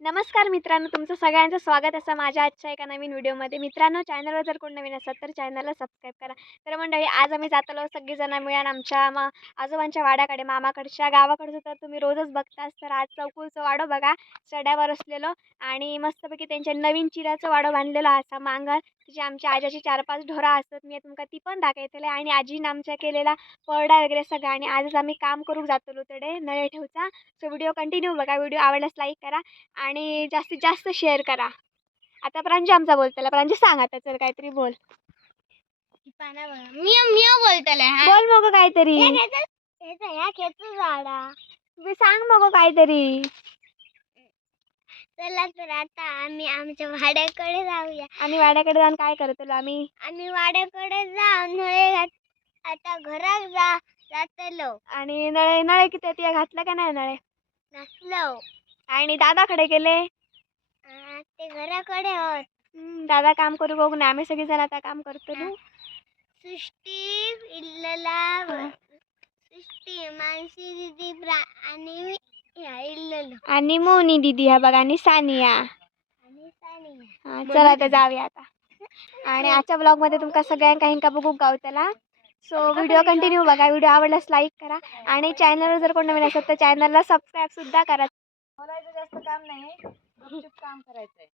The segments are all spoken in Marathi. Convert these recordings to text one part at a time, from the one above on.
नमस्कार मित्रांनो तुमचं सगळ्यांचं स्वागत असं माझ्या आजच्या एका नवीन व्हिडिओमध्ये. मित्रांनो चॅनलवर जर कोण नवीन असतात तर चॅनलला सबस्क्राईब करा. तर मंडळी आज आम्ही जातलो सगळीजण मिळून आमच्या मा आजोबांच्या वाड्याकडे मामाकडच्या गावाकडचं. तर तुम्ही रोजच बघताच तर आज चौकुलचं वाडो बघा. चढ्यावर असलेलो आणि मस्तपैकी त्यांच्या नवीन चिराचं वाडो बांधलेलं असा मांगर. तिची आमच्या आजाची चार पाच ढोरा असतात मी तुमका ती पण दाखयतले आणि आजीनं आमच्या केलेला परडा वगैरे सगळं आणि आजच आम्ही काम करूक जातलो तडे नळे ठेवचा सो व्हिडिओ कंटिन्यू बघा व्हिडिओ आवडल्यास लाईक करा आणि जास्तीत जास्त शेअर करा आता प्रांजू आमचा बोलताला प्रांजू सांग आता चल काहीतरी बोल मी मी बोलतले बोल मग काहीतरी सांग मग काहीतरी चला तर आता आम्ही आमच्या वाड्याकडे जाऊया. आम्ही वाड्याकडे जाऊन काय करतो आम्ही? आम्ही वाड्याकडे जाऊन नळे घात आता घरात जा जातलो आणि नळे नळे किती आहेत? या घातल्या का नाही नळे? नसलो आणि दादाकडे गेले? आ, ते घराकडे होत हम्म, दादा काम करू बघू ना आम्ही सगळेजण आता काम करतो ना. सृष्टी इल्लला सृष्टी मानसी दिदी प्रा आणि मी. आणि मोनी दिदी हा बघा आणि सानिया आणि सानिया हा चला आता जाऊया आता आणि आजच्या ब्लॉगमध्ये तुमका सगळ्यांका हिंका बघू गावतला सो व्हिडिओ कंटिन्यू बघा व्हिडिओ आवडल्यास लाईक करा आणि चॅनलवर जर कोण नवीन असेल तर चॅनलला सबस्क्राईब सुद्धा करा बोलायचं जास्त काम नाही गपचूप काम करायचंय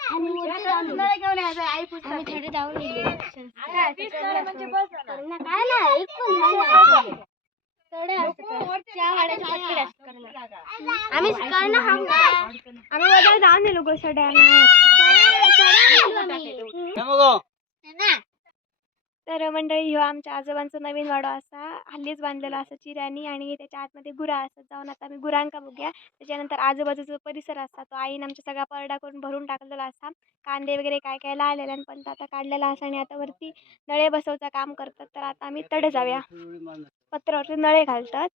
घेऊन यायचं आई पुस्तक थोडे जाऊन काय, आम्ही कर्ण आम्ही वगैरे जाऊन दिलो गोसड्याला तर मंडळी ह्यो आमच्या आजोबांचं नवीन वाडा असा हल्लीच बांधलेला असा चिऱ्यानी आणि त्याच्या आतमध्ये गुरा असतात. जाऊन आता आम्ही गुरांका बघूया. त्याच्यानंतर आजूबाजूचा परिसर असता तो आईने आमच्या सगळा परडा करून भरून टाकलेला असा. कांदे वगैरे काय काय लावलेला आणि पण तो आता काढलेला असा आणि आता वरती नळे बसवचा काम करतात. तर आता आम्ही तडे जाऊया. पत्रावरती नळे घालतात.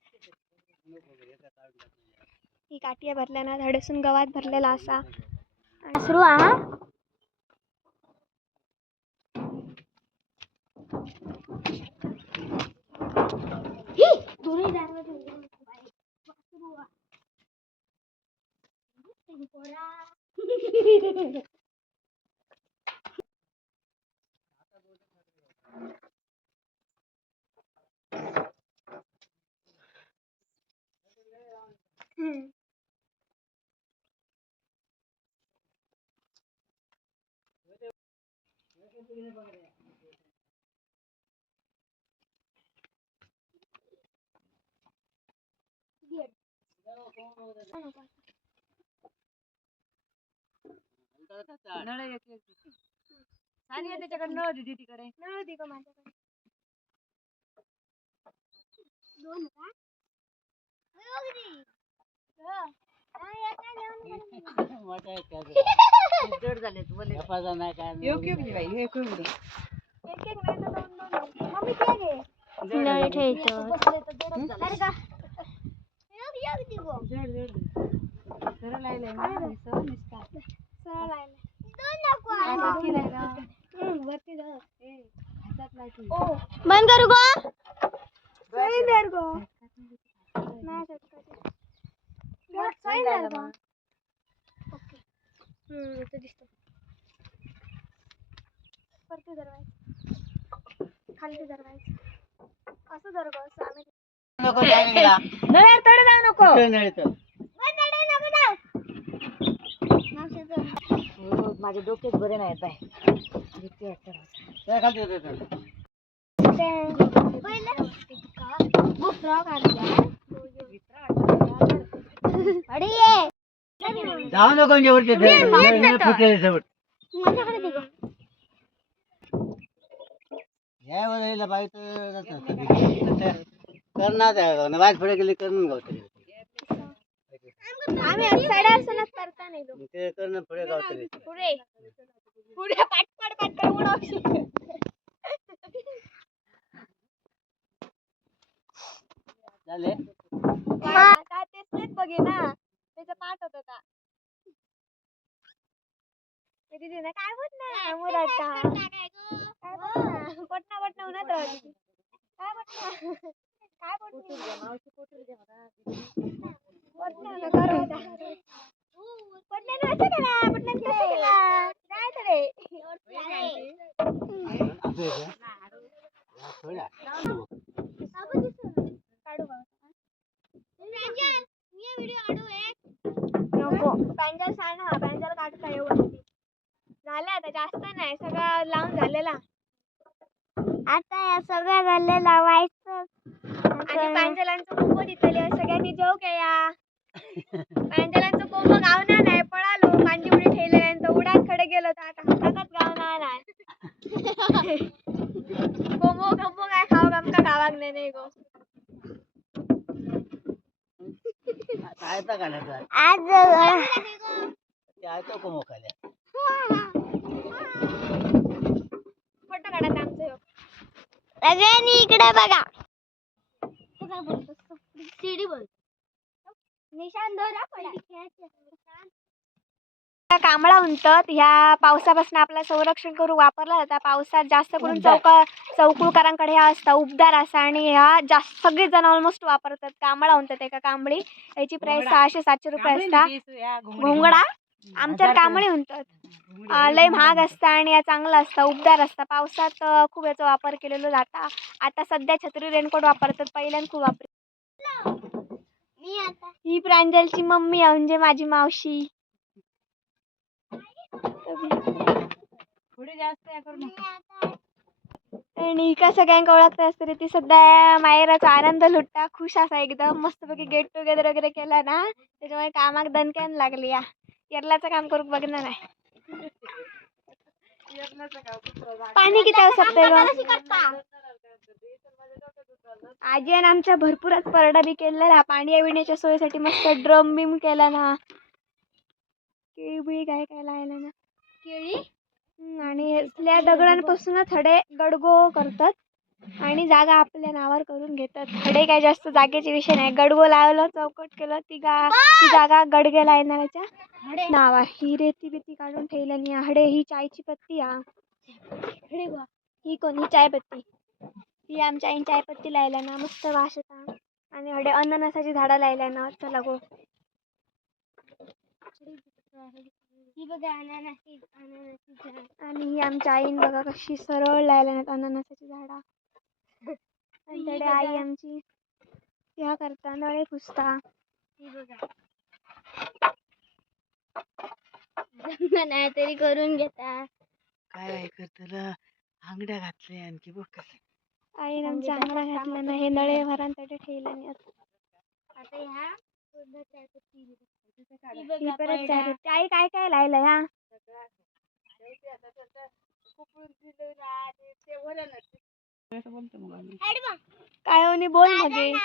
ही काटिया भरल्या ना धडेसून गवात भरलेला असा. सुरू हा. 응. 왜 이렇게 보이는 거래? नळ एक एक सानिया त्याच्याकडे नळ दिदी तिकडे नळ होती का माझ्याकडे दोन का जड झाले एक एक नाही तर दोन दोन मम्मी ते घे नळ ठेवतो बसले तर जडच झालं. अरे का जड जड जरा लायलंय ना, नुसतं, नुसतं. सरळ लायलंय. दोन नको काय आता. नक्की नाही राव. हम्म, वरती धर. ए, हातात करू गो सही धर गो. नाही सही धर गो. ओके. दिसतं. वरती धरवायचं. खाली धरवायचं. असं धर गो, असं आम्ही नळ्यावर तडे जाऊ नको. हो, माझे डोकेच बरे नाही भीती वाटतं. जाऊ नको जेवढते फुटलेले शेवट. या बाई करणार वाज पुढे गेली करून गावतरी आम्ही करता नाही लोक. ते करणं पुढे गावतरी पुढे. पुढे पाटपाट पाटपाट उडवशी झाले? आता तेच तेच बघे ना. त्याचा पाठ होत होता. दिदी ना काय बोल ना मुलाचा काय बोल ना पटना उन्हात राहू दे. काय पटना काय पटना पटना नका राहू द्या. पटण्यानं असं केला पटण्यानं कसं केला काय तरी असं आहे का? हा, थोड्या. काढू बघ व्हिडिओ काढू एक नको. पॅन्जल सांग हा पॅन्जल काढता एवढं झालं आता जास्त नाही सगळं लावून झालेला. आता या सगळ्या झाले लावायचं. आणि पांजलांचं कोंबो दिसले सगळ्यांनी जेव या? पांजलांचं कोंबो गावना नाही पळालो कांजी उडी ठेवलेल्यांचं उडान खडे गेलो तर आता हातातच गावना नाही कोंबो खंबो काय खाऊ आमका गावाक नाही नाही गो आयता घालायचा आज ते आयता कोमो खाल्या फोटो काढा आमचं ह्यो. सगळ्यांनी इकडे बघा तू काय बोलतोस सीडी बोल निशान धरा कांबळा उंटत ह्या पावसापासून आपलं संरक्षण करून वापरला जाता. पावसात जास्त करून चौका चौकुळकारांकडे ह्या असता उबदार असा आणि ह्या जास्त सगळेच जण ऑलमोस्ट वापरतात कांबळा उंटत एका कांबळी. याची प्राइस सहाशे सातशे रुपये असता. घोंगडा. आमच्या कांबळी उंटत अं, लय महाग असता आणि या चांगला असता. उबदार असता. पावसात खूप याचा वापर केलेला जाता. आता सध्या छत्री रेनकोट वापरतात. पहिल्यान खूप वापर मी आता ही प्रांजलची मम्मी आहे म्हणजे माझी मावशी पुढे जास्त हे करू मी नका. आता आणि का सगळ्यांका ओळखता असतं ती सध्या मायराचा आनंद लुटता खुश असा एकदम मस्तपैकी गेट टुगेदर वगैरे केला ना त्याच्यामुळे कामाक दणक्यान लागली या. केरलाचं काम करू बघणार नाही पाणी किती असतं आजी आणि आमच्या भरपूरच परडा बी केलेला पाणी पिण्याच्या सोयीसाठी मस्त ड्रम बिम केला ना. केळी बिळी काय काय लायला ना. केळी आणि असल्या दगडांपासूनच हडे गडगो करतात आणि जागा आपल्या नावावर करून घेतात. हडे काय जास्त जागेचे विषय नाही. गडगो लावलं चौकट केलं ती गा ती जागा गडगे लायनाच्या नावा ही रेती बिती काढून ठेवल्यानी हडे ही चायची पत्ती हा ही कोण चायपत्ती? ही आमच्या आईन चायपत्ती लायला ना मस्त वास येता आणि हडे अननसाची झाडं लायल्या ना चला गो. ही बघा अननसी अननसी झाड. आणि ही आमच्या आईन बघा कशी सरळ लायला नाहीत अननसाची झाडा. आणि तडे. आई आमची ह्या करता नळे पुसता. ही बघा. नाही तरी करून घेता. काय करतला आंगड्या घातले आणखी बघ कसं. आईन आमच्या अंगणा घातल्या ना हे नळे भरान तडे ठेवलं नाही आता ह्या ही ही बघा परत आई काय काय लायलं ह्या बघ. काय होनी बोल सांग.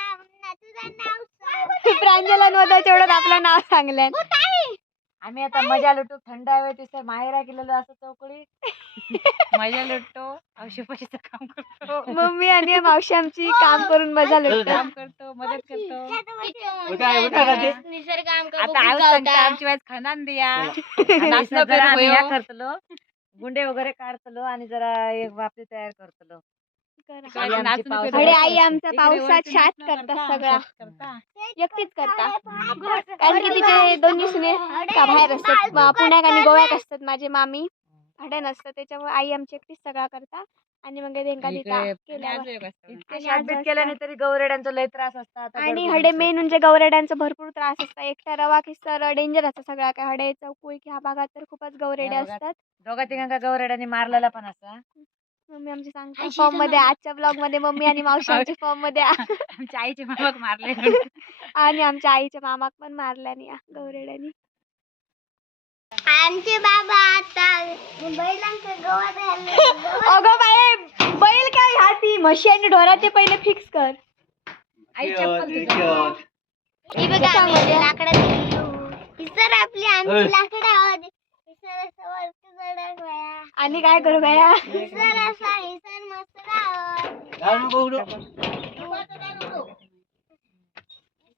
प्रांजला नव्हतं तेवढं आपलं नाव सांगल्यान आम्ही आता मजा लुटू थंड हवे तिसर माहेरा गेलेलो असं चौकडी मजा लुटतो औषध पैशाचं काम करतो. मम्मी आणि मावशी आमची काम करून मजा लुटतात काम करतो मदत करतो. ते? निसर्ग आता गावता. सांगता आमची वाईस खानान दिया. ह्या करतलो. गुंडे वगैरे काढतलो आणि जरा एक वापरी तयार करतलो. अरे आई आमचा इकडे पावसात शात करतात करता, सगळा. एकटीच करता. कारण की तिचे दोन्ही सुने का बाहेर असतात. पुण्याक आणि गोव्यात असतात माझे मामी. भाड्यान असतात त्याच्यामुळे आई आमची एकटीच सगळा करता. आणि मग त्यांका. केल्याने तरी गौरेड्यांचा लय त्रास असता आता आणि हडे. मेन म्हणजे गौरेड्यांचा भरपूर त्रास असता एकटा रवा किस्तर डेंजर असतं सगळा काय हडे चौकुळी ह्या भागात तर खूपच गौरेडे असतात. दोघा तिघांका गौरेड्याने मारलेला पण असा. मम्मी आमची सांगते फॉर्ममध्ये. आजच्या ब्लॉगमध्ये मम्मी आणि मावशी आमच्या फॉर्ममध्ये आ- आमच्या आईचे मामाक मारले आणि आमच्या आईच्या मामाक पण मारल्यानी या गौरेड्यानी आमचे बाबा आता बैलांचं गवत घालले. अगं बाई बैल काय ह्या ती म्हशी आणि ढोराचे पहिले फिक्स कर आई चप्पल. होत. ही बघा आम्ही. ही सर आपली आमची. लाकडं आहोत ही सर असं वरती आणि काय करू बाया सर असा सर मस्त आहोत घाल नको उघडू.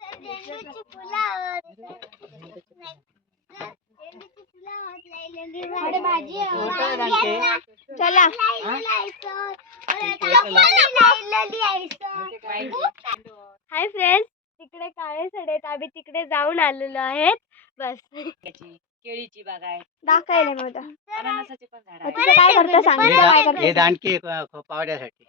सर झेंडूची फुलं आहोत सर- नाही. सर, झेंडूची फुलं आहोत, लायलेली भाजी. चला. हाय फ्रेंड्स तिकडे काळे सडे आम्ही तिकडे जाऊन आलेलो आहेत बस. त्याची केळीची बाग आहे दाखवायला अननसाची पण झाड आहे तुझं काय करतं सांग? हे तुझं काय दा- हे करतं दांडके क- क- पावड्यासाठी.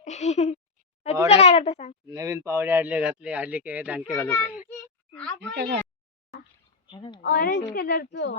तुझं काय करतं सांग? नवीन पावडे आणले घातले हल्ली काय दांडके घालू काय ऑरेंज कलरचं